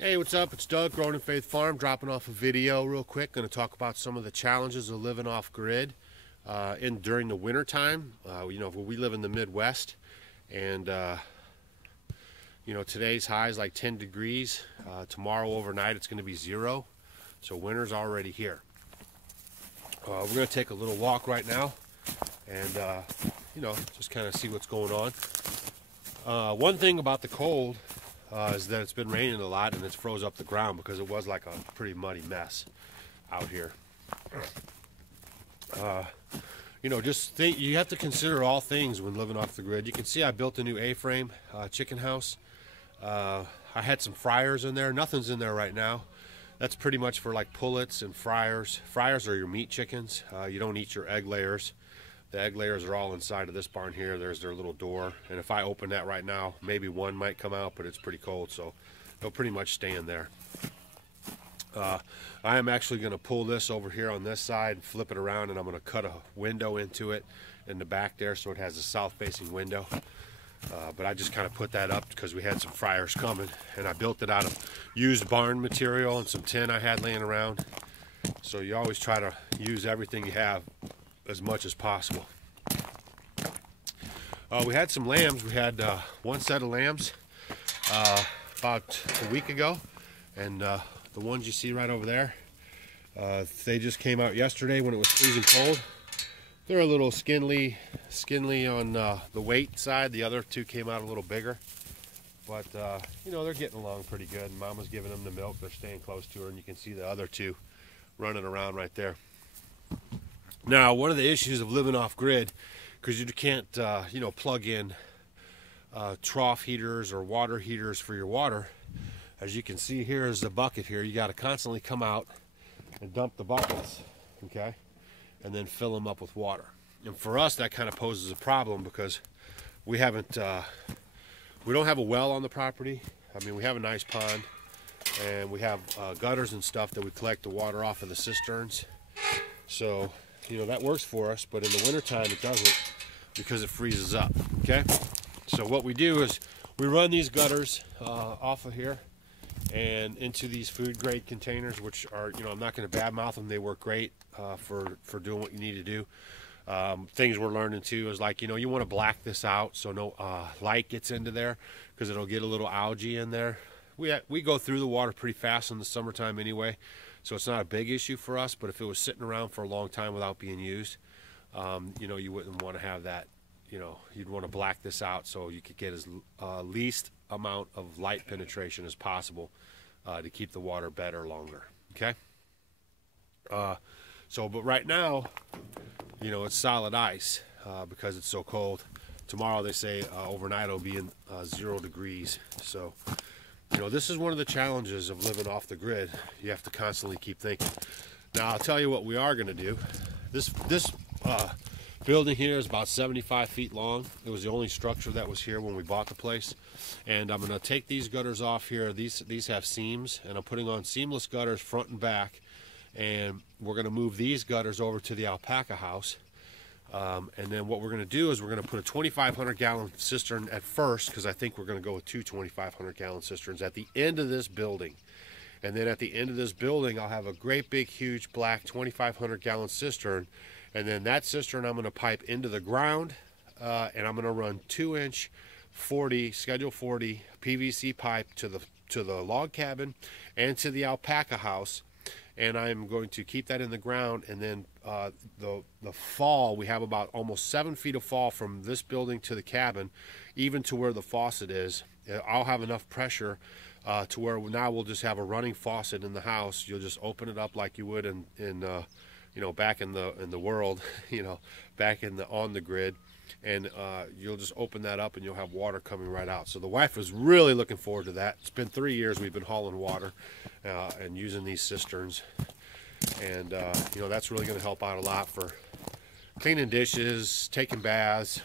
Hey, what's up? It's Doug, Growing in Faith Farm, dropping off a video real quick. Going to talk about some of the challenges of living off grid during the winter time. We live in the Midwest, and today's high is like 10 degrees. Tomorrow overnight it's going to be 0, so winter's already here. We're going to take a little walk right now, and just kind of see what's going on. One thing about the cold is that it's been raining a lot and it's froze up the ground, because it was like a pretty muddy mess out here. You have to consider all things when living off the grid. You can see I built a new A-frame chicken house. I had some fryers in there. Nothing's in there right now. That's pretty much for like pullets and fryers. Fryers are your meat chickens. You don't eat your egg layers. The egg layers are all inside of this barn here. There's their little door, and if I open that right now, maybe one might come out, but it's pretty cold, so they'll pretty much stay in there. I am actually going to pull this over here on this side, flip it around, and I'm going to cut a window into it in the back there so it has a south-facing window. But I just kind of put that up because we had some fryers coming, and I built it out of used barn material and some tin I had laying around. So you always try to use everything you have as much as possible. We had some lambs. We had one set of lambs about a week ago, and the ones you see right over there, they just came out yesterday when it was freezing cold. They're a little skinly on the weight side. The other two came out a little bigger, but they're getting along pretty good. Mama's giving them the milk. They're staying close to her, and you can see the other two running around right there. Now, one of the issues of living off grid, because you can't, plug in trough heaters or water heaters for your water. As you can see, here is the bucket here. You got to constantly come out and dump the buckets, okay, and then fill them up with water. And for us, that kind of poses a problem because we don't have a well on the property. I mean, we have a nice pond, and we have gutters and stuff that we collect the water off of the cisterns. So that works for us, but in the wintertime it doesn't, because it freezes up, okay? So what we do is we run these gutters off of here and into these food grade containers, which are, I'm not going to badmouth them. They work great for doing what you need to do. Things we're learning too is like, you want to black this out so no light gets into there, because it'll get a little algae in there. We go through the water pretty fast in the summertime anyway, so it's not a big issue for us. But if it was sitting around for a long time without being used, you wouldn't want to have that. You'd want to black this out so you could get as least amount of light penetration as possible to keep the water better longer, okay? But right now, it's solid ice because it's so cold. Tomorrow they say overnight it'll be in 0 degrees. So this is one of the challenges of living off the grid. You have to constantly keep thinking. Now, I'll tell you what we are going to do. This building here is about 75 feet long. It was the only structure that was here when we bought the place. And I'm going to take these gutters off here. These have seams, and I'm putting on seamless gutters front and back. And we're going to move these gutters over to the alpaca house. And then what we're going to do is we're going to put a 2,500 gallon cistern at first, because I think we're going to go with 2 2,500 gallon cisterns at the end of this building. And then at the end of this building, I'll have a great big huge black 2,500 gallon cistern, and then that cistern I'm going to pipe into the ground, and I'm going to run 2-inch 40 schedule 40 PVC pipe to the log cabin and to the alpaca house. And I'm going to keep that in the ground, and then the fall, we have about almost 7 feet of fall from this building to the cabin, even to where the faucet is. I'll have enough pressure to where now we'll just have a running faucet in the house. You'll just open it up like you would back in the world, back on the grid, and you'll just open that up and you'll have water coming right out. So the wife was really looking forward to that. It's been 3 years we've been hauling water and using these cisterns, and that's really going to help out a lot for cleaning dishes, taking baths,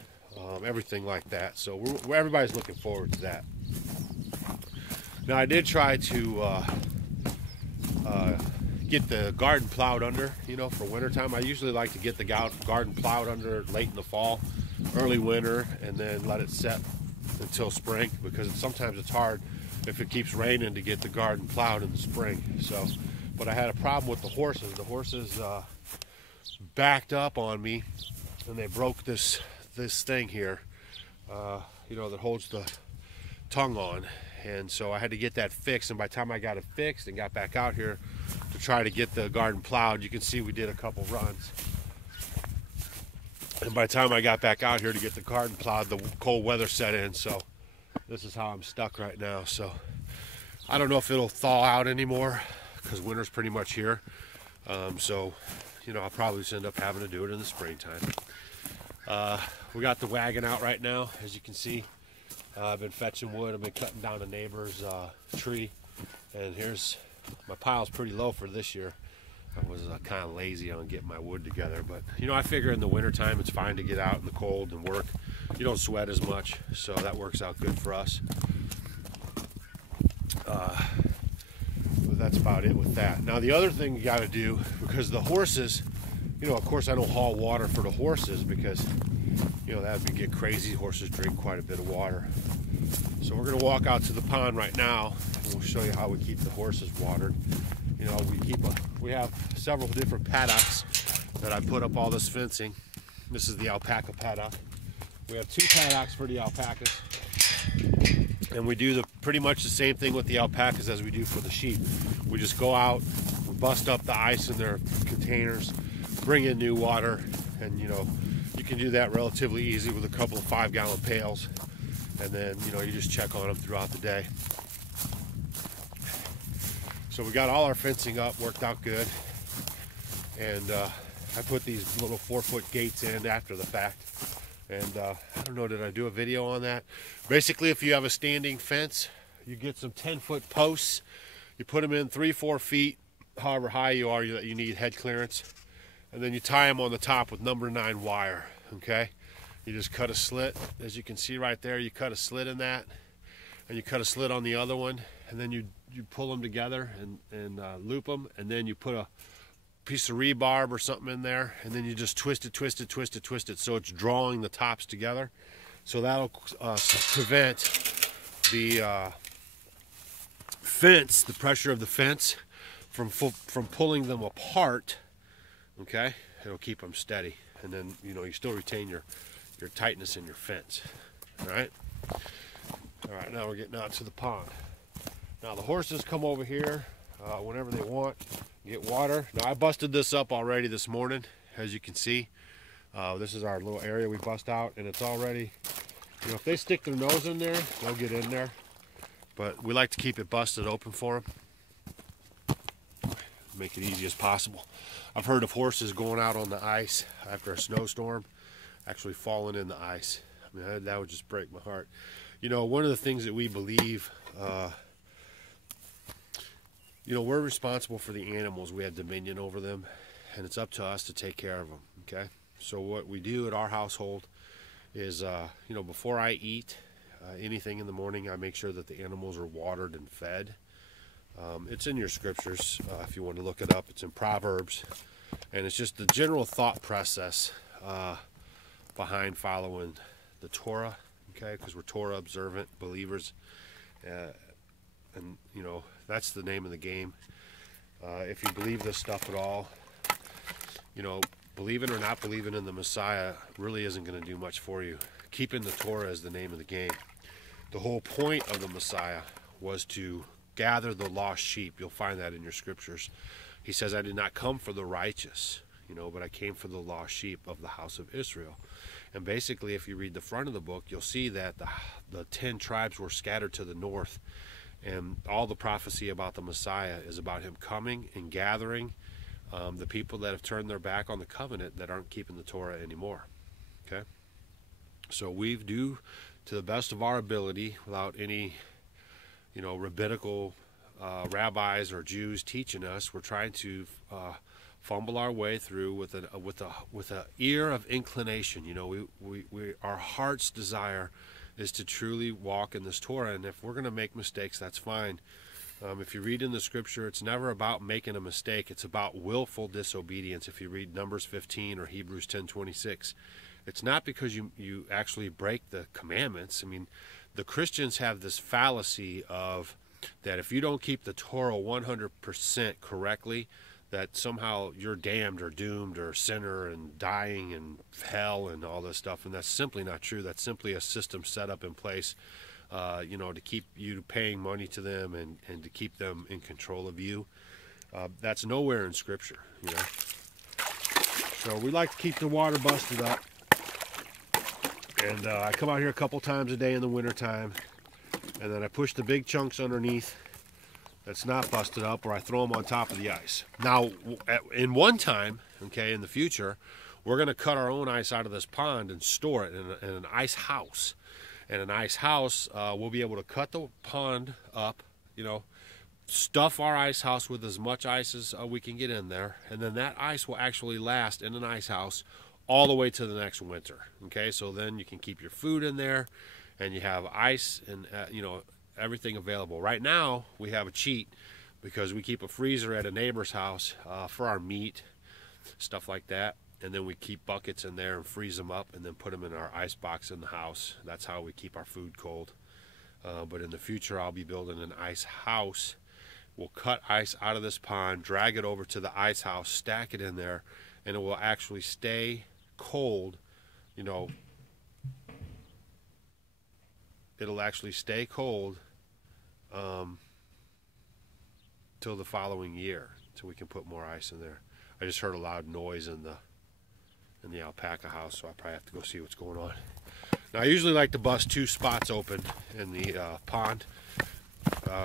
everything like that. So everybody's looking forward to that. Now, I did try to get the garden plowed under, for wintertime. I usually like to get the garden plowed under late in the fall, early winter, and then let it set until spring, because sometimes it's hard if it keeps raining, to get the garden plowed in the spring. So, but I had a problem with the horses. The horses backed up on me, and they broke this thing here, you know, that holds the tongue on. And so I had to get that fixed, and by the time I got it fixed and got back out here to try to get the garden plowed, you can see we did a couple runs. And by the time I got back out here to get the garden plowed, the cold weather set in, so this is how I'm stuck right now. So I don't know if it'll thaw out anymore, because winter's pretty much here. So, you know, I'll probably just end up having to do it in the springtime. We got the wagon out right now, as you can see. I've been fetching wood. I've been cutting down a neighbor's tree, and here's my pile's pretty low for this year. I was kind of lazy on getting my wood together, but you know, I figure in the wintertime it's fine to get out in the cold and work. You don't sweat as much, so that works out good for us. But that's about it with that. Now the other thing you got to do, because the horses, you know, of course I don't haul water for the horses, because you know that would get crazy. Horses drink quite a bit of water. So we're going to walk out to the pond right now, and we'll show you how we keep the horses watered. You know, we have several different paddocks that I put up all this fencing. This is the alpaca paddock. We have 2 paddocks for the alpacas, and we do pretty much the same thing with the alpacas as we do for the sheep. We just go out, we bust up the ice in their containers, bring in new water, and you know, you can do that relatively easy with a couple of 5-gallon pails, and then you know, you just check on them throughout the day. So we got all our fencing up, worked out good, and I put these little 4-foot gates in after the fact. And I don't know, did I do a video on that? Basically, if you have a standing fence, you get some 10-foot posts, you put them in 3-4 feet, however high you are, you need head clearance, and then you tie them on the top with number 9 wire. Okay, you just cut a slit, as you can see right there. You cut a slit in that, and you cut a slit on the other one, and then you pull them together and loop them, and then you put a piece of rebarb or something in there, and then you just twist it so it's drawing the tops together. So that'll prevent the fence, the pressure of the fence, from pulling them apart. Okay, it'll keep them steady, and then you know, you still retain your tightness in your fence. All right, now we're getting out to the pond. Now the horses come over here whenever they want, get water. Now I busted this up already this morning, as you can see. This is our little area we bust out, and it's already, you know, if they stick their nose in there, they'll get in there. But we like to keep it busted open for them, make it easy as possible. I've heard of horses going out on the ice after a snowstorm, actually falling in the ice. I mean, that would just break my heart. You know, one of the things that we believe, you know, we're responsible for the animals. We have dominion over them, and it's up to us to take care of them. Okay, so what we do at our household is, you know, before I eat anything in the morning, I make sure that the animals are watered and fed. It's in your scriptures if you want to look it up. It's in Proverbs, and it's just the general thought process behind following the Torah. Okay, because we're Torah observant believers, and you know, that's the name of the game. If you believe this stuff at all, you know, believing or not believing in the Messiah really isn't going to do much for you. Keeping the Torah is the name of the game. The whole point of the Messiah was to gather the lost sheep. You'll find that in your scriptures. He says, I did not come for the righteous, you know, but I came for the lost sheep of the house of Israel. And basically, if you read the front of the book, you'll see that the 10 tribes were scattered to the north. And all the prophecy about the Messiah is about him coming and gathering the people that have turned their back on the covenant, that aren't keeping the Torah anymore. Okay? So we do, to the best of our ability, without any, you know, rabbinical rabbis or Jews teaching us, we're trying to fumble our way through with a ear of inclination. You know, our heart's desire is to truly walk in this Torah, and if we're going to make mistakes, that's fine. If you read in the scripture, it's never about making a mistake. It's about willful disobedience. If you read Numbers 15 or Hebrews 10:26, it's not because you actually break the commandments. I mean, the Christians have this fallacy of that if you don't keep the Torah 100% correctly, that somehow you're damned or doomed or a sinner and dying and hell and all this stuff. And that's simply not true. That's simply a system set up in place, you know, to keep you paying money to them and to keep them in control of you. That's nowhere in Scripture, you know. So we like to keep the water busted up. And I come out here a couple times a day in the wintertime. And then I push the big chunks underneath that's not busted up, or I throw them on top of the ice. Now, in one time, okay, in the future, we're going to cut our own ice out of this pond and store it in an ice house. And an ice house, we'll be able to cut the pond up, you know, stuff our ice house with as much ice as we can get in there, and then that ice will actually last in an ice house all the way to the next winter. Okay, so then you can keep your food in there, and you have ice and you know, everything available. Right now we have a cheat because we keep a freezer at a neighbor's house for our meat, stuff like that, and then we keep buckets in there and freeze them up and then put them in our ice box in the house. That's how we keep our food cold. But in the future I'll be building an ice house. We'll cut ice out of this pond, drag it over to the ice house, stack it in there, and it will actually stay cold, you know, it'll actually stay cold till the following year, so we can put more ice in there. I just heard a loud noise in the alpaca house, so I probably have to go see what's going on. Now I usually like to bust 2 spots open in the pond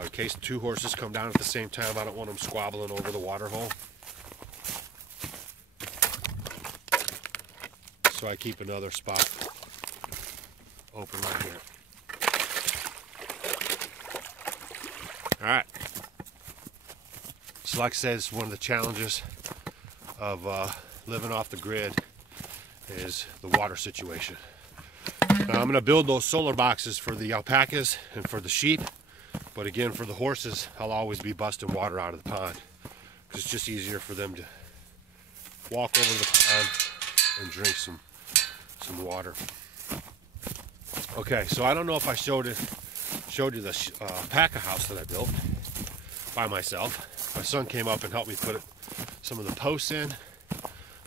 in case 2 horses come down at the same time. I don't want them squabbling over the water hole, so I keep another spot open right here. Alright, so like I said, it's one of the challenges of living off the grid is the water situation. Now I'm going to build those solar boxes for the alpacas and for the sheep, but again for the horses I'll always be busting water out of the pond because it's just easier for them to walk over to the pond and drink some water. Okay, so I don't know if I showed you the alpaca house that I built by myself. My son came up and helped me put some of the posts in,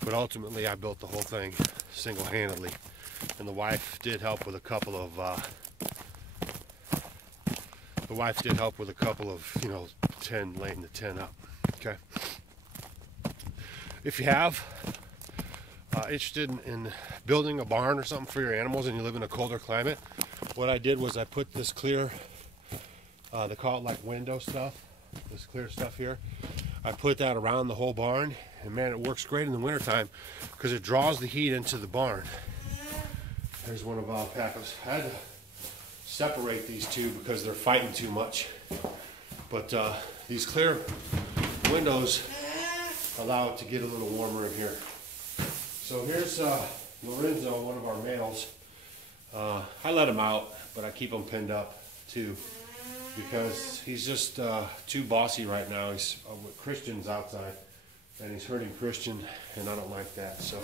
but ultimately I built the whole thing single-handedly, and the wife did help with a couple of you know, laying the tin up. Okay, if you have interested in building a barn or something for your animals and you live in a colder climate, what I did was I put this clear, they call it like window stuff, this clear stuff here. I put that around the whole barn, and man, it works great in the wintertime because it draws the heat into the barn. There's one of our alpacas. I had to separate these two because they're fighting too much. But these clear windows allow it to get a little warmer in here. So here's Lorenzo, one of our males. I let him out, but I keep him pinned up too because he's just too bossy right now. He's with Christians outside, and he's hurting Christian, and I don't like that. So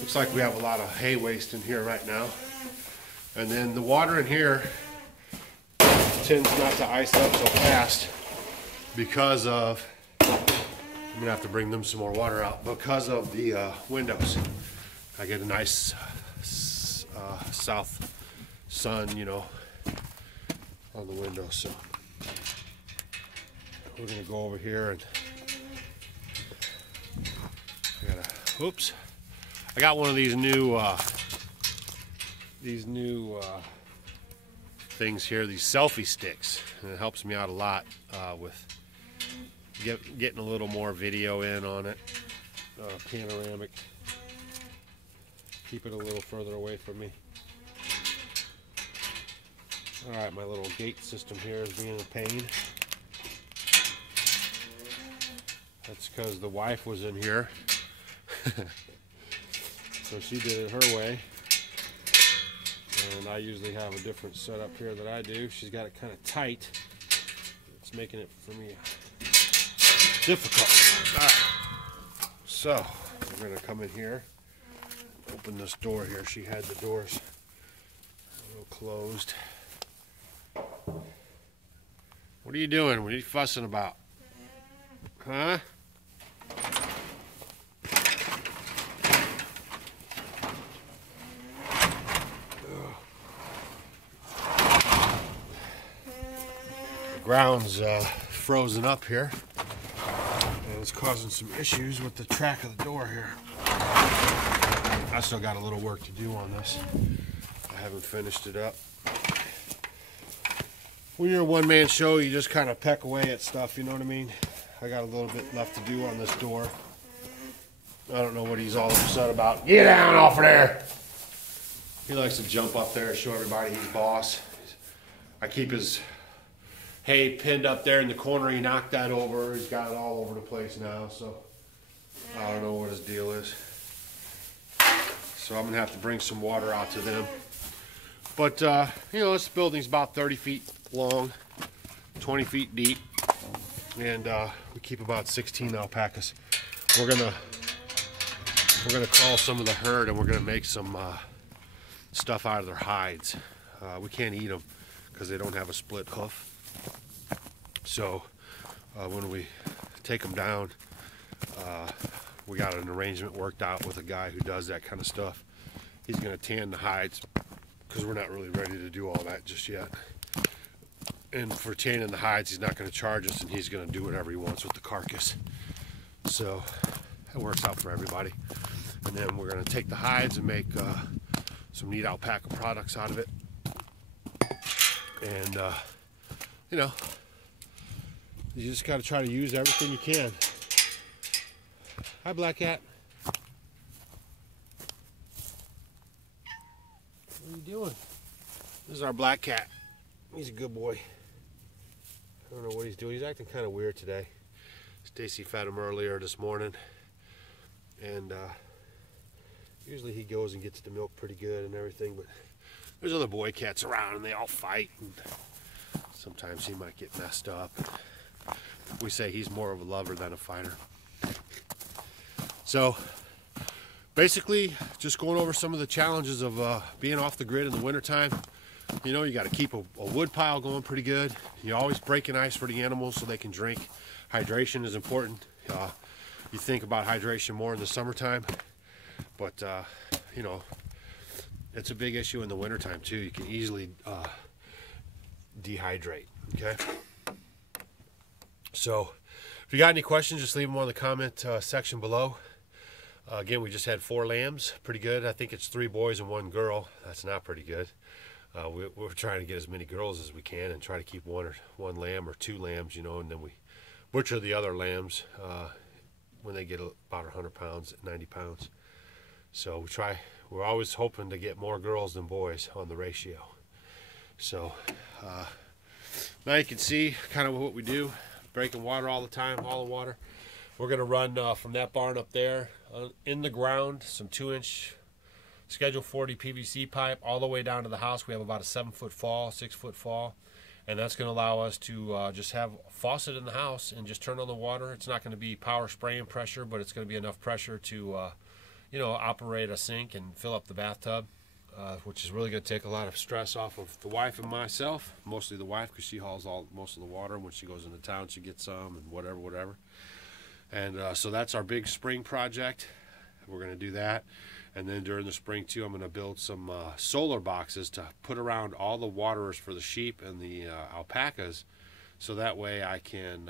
looks like we have a lot of hay waste in here right now. And then the water in here tends not to ice up so fast because of, I'm gonna have to bring them some more water out because of the windows. I get a nice south sun, you know, on the window. So we're gonna go over here and I got one of these new things here, these selfie sticks, and it helps me out a lot with getting a little more video in on it. Panoramic. Keep it a little further away from me. Alright, my little gate system here is being a pain. That's because the wife was in here. So she did it her way. And I usually have a different setup here that I do. She's got it kind of tight. It's making it for me difficult. Alright. So we're going to come in here. Open this door here. She had the doors closed. What are you doing? What are you fussing about? Huh? The ground's frozen up here, and it's causing some issues with the track of the door here. I still got a little work to do on this. I haven't finished it up. When you're a one-man show, you just kind of peck away at stuff, you know what I mean? I got a little bit left to do on this door. I don't know what he's all upset about. Get down off of there! He likes to jump up there and show everybody he's boss. I keep his hay pinned up there in the corner. He knocked that over. He's got it all over the place now, so I don't know what his deal is. So I'm gonna have to bring some water out to them. But you know, this building's about 30 feet long, 20 feet deep, and we keep about 16 alpacas. We're gonna call some of the herd, and we're gonna make some stuff out of their hides. We can't eat them because they don't have a split hoof. So when we take them down, we got an arrangement worked out with a guy who does that kind of stuff. He's gonna tan the hides because we're not really ready to do all that just yet. And for tanning the hides, he's not going to charge us, and he's going to do whatever he wants with the carcass. So that works out for everybody. And then we're going to take the hides and make some neat alpaca products out of it. And you know, you just got to try to use everything you can. Hi, Black Cat. What are you doing? This is our Black Cat. He's a good boy. I don't know what he's doing. He's acting kind of weird today. Stacy fed him earlier this morning, and usually he goes and gets the milk pretty good and everything, but there's other boy cats around and they all fight, and sometimes he might get messed up. We say he's more of a lover than a fighter. So basically, just going over some of the challenges of being off the grid in the wintertime. You know, you got to keep a wood pile going pretty good. You're always breaking ice for the animals so they can drink. Hydration is important. You think about hydration more in the summertime, but you know, it's a big issue in the wintertime too. You can easily dehydrate. Okay. So if you got any questions, just leave them on the comment section below. Again, we just had 4 lambs. Pretty good. I think it's 3 boys and 1 girl. That's not pretty good. We're trying to get as many girls as we can and try to keep one lamb or 2 lambs, you know, and then we butcher the other lambs when they get about 100 pounds, 90 pounds. So we're always hoping to get more girls than boys on the ratio. So now you can see kind of what we do, breaking water all the time, all the water. We're going to run from that barn up there in the ground, some 2-inch Schedule 40 PVC pipe all the way down to the house. We have about a 7-foot fall, 6-foot fall, and that's going to allow us to just have a faucet in the house and just turn on the water. It's not going to be power spraying pressure, but it's going to be enough pressure to you know, operate a sink and fill up the bathtub, which is really going to take a lot of stress off of the wife and myself, mostly the wife, because she hauls most of the water. When she goes into town, she gets some and whatever. And so that's our big spring project. We're going to do that. And then during the spring too, I'm going to build some solar boxes to put around all the waterers for the sheep and the alpacas, so that way I can